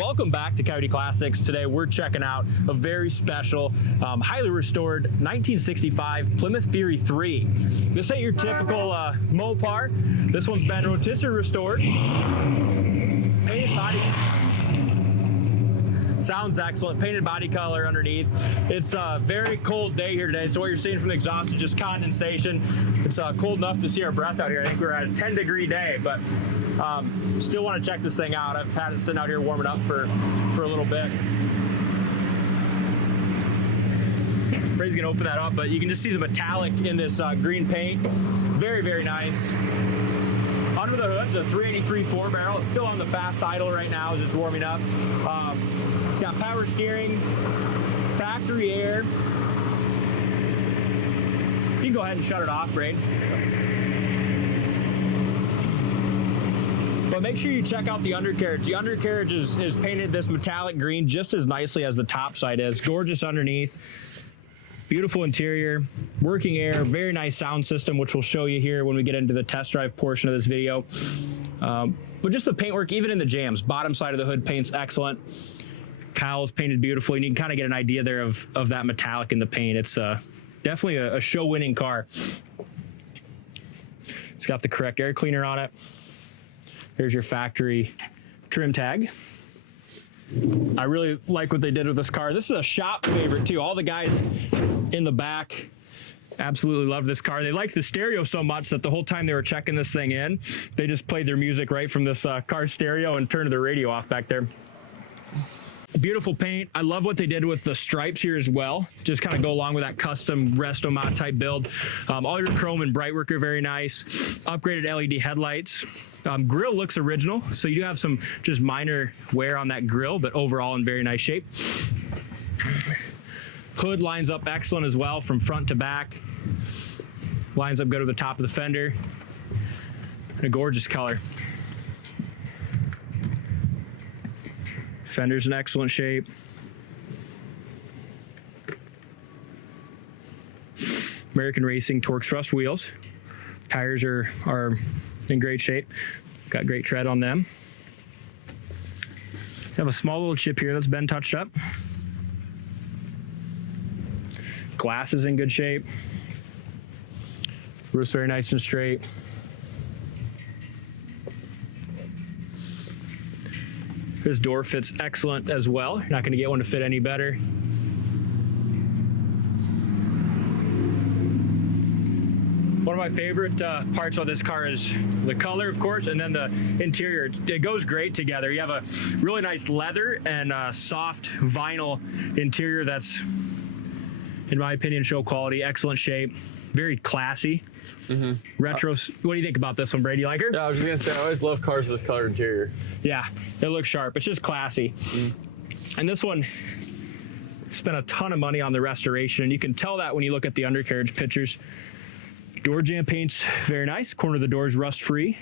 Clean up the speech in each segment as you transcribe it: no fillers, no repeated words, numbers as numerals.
Welcome back to Coyote Classics. Today we're checking out a very special, highly restored 1965 Plymouth Fury 3. This ain't your typical Mopar. This one's been rotisserie restored. Painted body. Sounds excellent. Painted body color underneath. It's a very cold day here today, so what you're seeing from the exhaust is just condensation. It's cold enough to see our breath out here. I think we're at a 10-degree day, but still want to check this thing out. I've had it sitting out here warming up for a little bit. Ray's gonna open that up, but you can just see the metallic in this green paint. Very, very nice. Under the hood, the 383 4-barrel. It's still on the fast idle right now as it's warming up. It's got power steering, factory air. You can go ahead and shut it off, Ray. But make sure you check out the undercarriage. The undercarriage is painted this metallic green just as nicely as the top side is. Gorgeous underneath. Beautiful interior, working air, very nice sound system, which we'll show you here when we get into the test drive portion of this video. But just the paintwork, even in the jams, bottom side of the hood paint's excellent. Cowls painted beautifully, and you can kind of get an idea there of that metallic in the paint. It's definitely a show-winning car. It's got the correct air cleaner on it. There's your factory trim tag. I really like what they did with this car. This is a shop favorite too. All the guys in the back absolutely love this car. They liked the stereo so much that the whole time they were checking this thing in, they just played their music right from this car stereo and turned their radio off back there. Beautiful paint. I love what they did with the stripes here as well. Just kind of go along with that custom resto mod type build. All your chrome and bright work are very nice. Upgraded LED headlights. Grill looks original, so you do have some just minor wear on that grill, but overall in very nice shape. Hood lines up excellent as well from front to back. Lines up good with the top of the fender. And a gorgeous color. Fender's in excellent shape. American Racing Torx Thrust wheels. Tires are in great shape. Got great tread on them. Have a small little chip here that's been touched up. Glass is in good shape. Roof's very nice and straight. This door fits excellent as well. You're not going to get one to fit any better. One of my favorite parts about this car is the color, of course, and then the interior. It goes great together. You have a really nice leather and soft vinyl interior that's, in my opinion, show quality, excellent shape, very classy. Mm-hmm. Retro. What do you think about this one, Brady? You like her? Yeah, I was just gonna say, I always love cars with this color interior. Yeah, it looks sharp. It's just classy. And this one spent a ton of money on the restoration, and you can tell that when you look at the undercarriage pictures. Door jamb paint's very nice. Corner of the door is rust-free.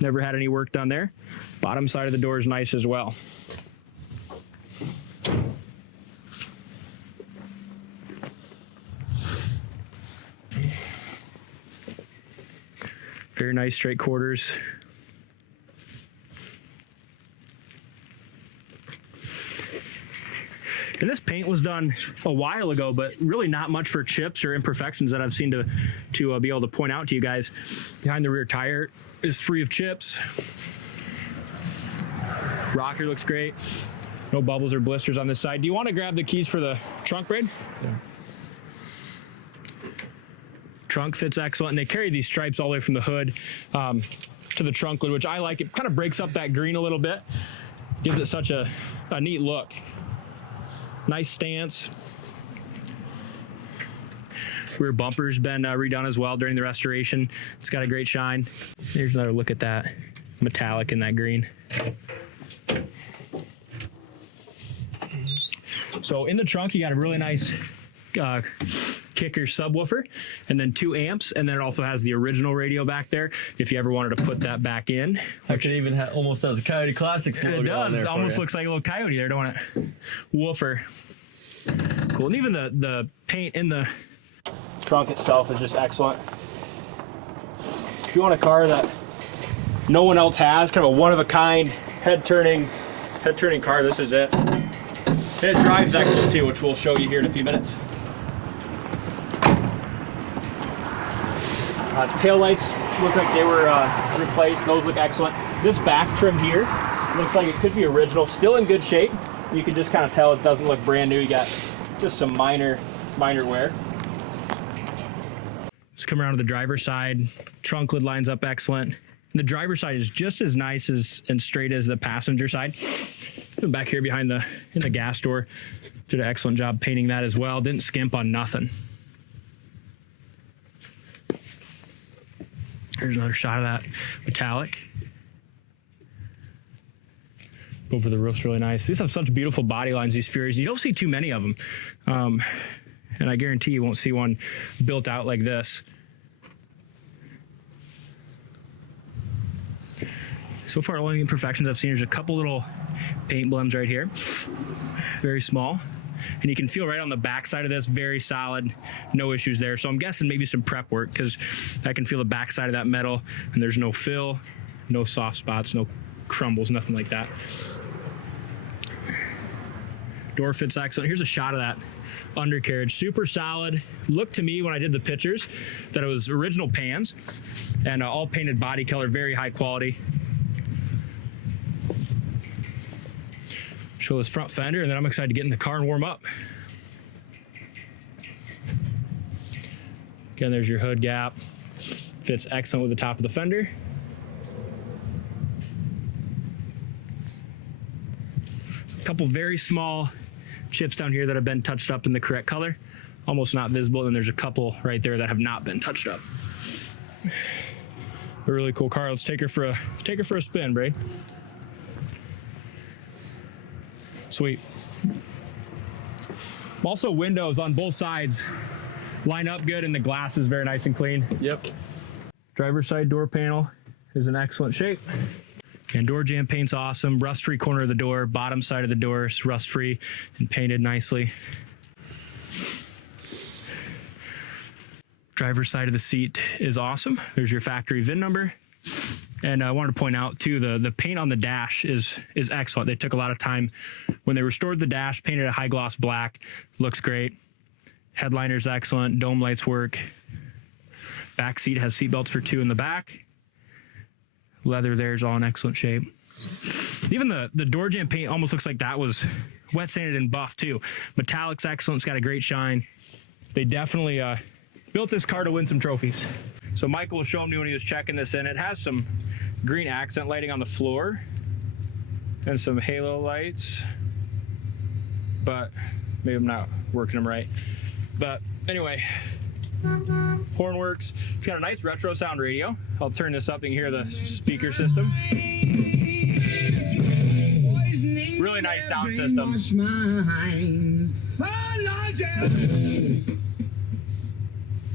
Never had any work done there. Bottom side of the door is nice as well. Very nice straight quarters. And this paint was done a while ago, but really not much for chips or imperfections that I've seen to be able to point out to you guys. Behind the rear tire is free of chips. Rocker looks great. No bubbles or blisters on this side. Do you want to grab the keys for the trunk, Braid? Yeah. Trunk fits excellent, and they carry these stripes all the way from the hood to the trunk lid, which I like. It kind of breaks up that green a little bit. Gives it such a neat look. Nice stance. Rear bumper's been redone as well during the restoration. It's got a great shine. Here's another look at that metallic in that green. So in the trunk, you got a really nice kicker subwoofer, and then 2 amps, and then it also has the original radio back there if you ever wanted to put that back in. Which it even almost has a Coyote Classics logo. It does. On there. It almost looks like a little Coyote there, don't it? Woofer. Cool. And even the paint in the trunk itself is just excellent. If you want a car that no one else has, kind of a one-of-a-kind, head-turning head turning car, this is it. And it drives excellent too, which we'll show you here in a few minutes. Tail lights look like they were replaced. Those look excellent. This back trim here looks like it could be original, still in good shape. You can just kind of tell it doesn't look brand new. You got just some minor wear. Let's come around to the driver's side. Trunk lid lines up excellent. The driver's side is just as nice and straight as the passenger side. Back here behind in the gas door, did an excellent job painting that as well. Didn't skimp on nothing. Here's another shot of that metallic. Over the roof's really nice. These have such beautiful body lines, these Furies. You don't see too many of them. And I guarantee you won't see one built out like this. So far, only imperfections I've seen, there's a couple little paint blends right here. Very small. And you can feel right on the back side of this, very solid, no issues there. So I'm guessing maybe some prep work, because I can feel the back side of that metal, and there's no fill, no soft spots, no crumbles, nothing like that. Door fits excellent. Here's a shot of that undercarriage, super solid. Looked to me when I did the pictures that it was original pans and all painted body color, very high quality. Show this front fender, and then I'm excited to get in the car and warm up. Again, there's your hood gap. Fits excellent with the top of the fender. A couple very small chips down here that have been touched up in the correct color. Almost not visible, and there's a couple right there that have not been touched up. A really cool car. Let's take her for a spin, Braid. Sweet. Also, windows on both sides line up good, and the glass is very nice and clean. Yep. Driver's side door panel is in excellent shape. And door jamb paint's awesome. Rust-free corner of the door, bottom side of the door is rust-free and painted nicely. Driver's side of the seat is awesome. There's your factory VIN number. And I wanted to point out too, the paint on the dash is excellent. They took a lot of time when they restored the dash, painted a high gloss black. Looks great. Headliner's excellent. Dome lights work. Back seat has seat belts for 2 in the back. Leather there's all in excellent shape. Even the door jamb paint almost looks like that was wet sanded and buffed too. Metallic's excellent. It's got a great shine. They definitely built this car to win some trophies. So Michael was showing me when he was checking this in. It has some green accent lighting on the floor and some halo lights, but maybe I'm not working them right. But anyway, horn works. It's got a nice retro sound radio. I'll turn this up and hear the speaker system. Really nice sound system.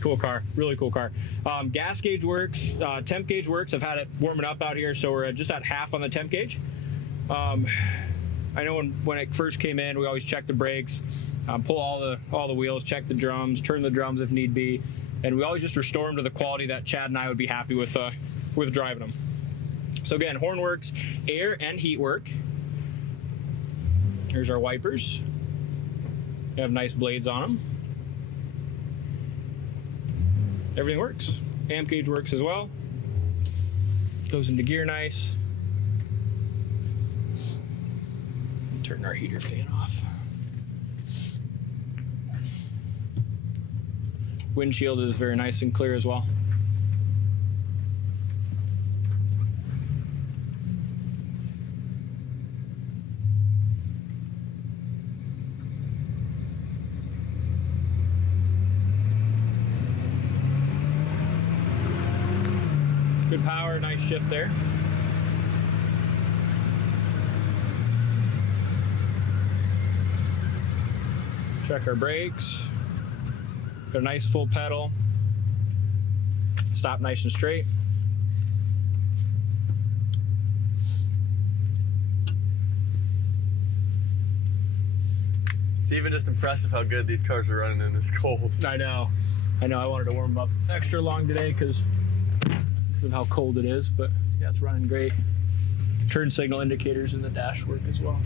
Cool car, really cool car. Gas gauge works, temp gauge works. I've had it warming up out here, so we're just at half on the temp gauge. I know when it first came in, we always check the brakes, pull all the wheels, check the drums, turn the drums if need be, and we always just restore them to the quality that Chad and I would be happy with driving them. So again, horn works, air and heat work. Here's our wipers. They have nice blades on them. Everything works. Amp gauge works as well. Goes into gear nice. Turn our heater fan off. Windshield is very nice and clear as well. Good power, nice shift there. Check our brakes. Got a nice full pedal. Stop nice and straight. It's even just impressive how good these cars are running in this cold. I know. I wanted to warm them up extra long today because of how cold it is, but yeah, it's running great. turn signal indicators in the dash work as well.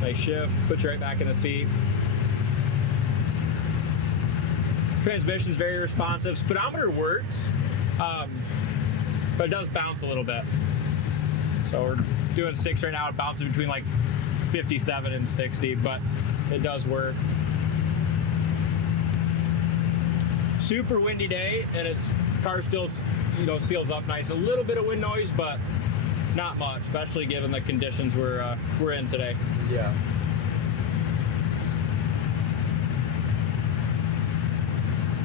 Nice shift, puts you right back in the seat. Transmission's very responsive. Speedometer works, but it does bounce a little bit. So we're doing 6 right now. It bounces between like 57 and 60, but it does work. Super windy day, and its car still, seals up nice. A little bit of wind noise, but not much, especially given the conditions we're in today. Yeah.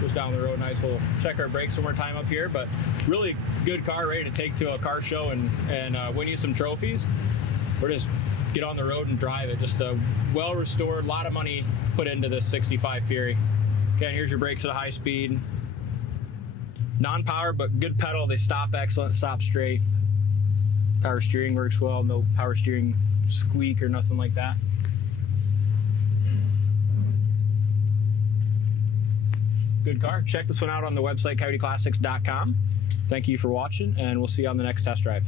Goes down the road nice. We'll check our brakes one more time up here, but really good car, ready to take to a car show and win you some trophies. Or just get on the road and drive it. Just a well restored, a lot of money put into this 65 Fury. Okay, and here's your brakes at a high speed. Non-power, but good pedal. They stop excellent, stop straight. Power steering works well, no power steering squeak or nothing like that. Good car. Check this one out on the website, coyoteclassics.com. Thank you for watching, and we'll see you on the next test drive.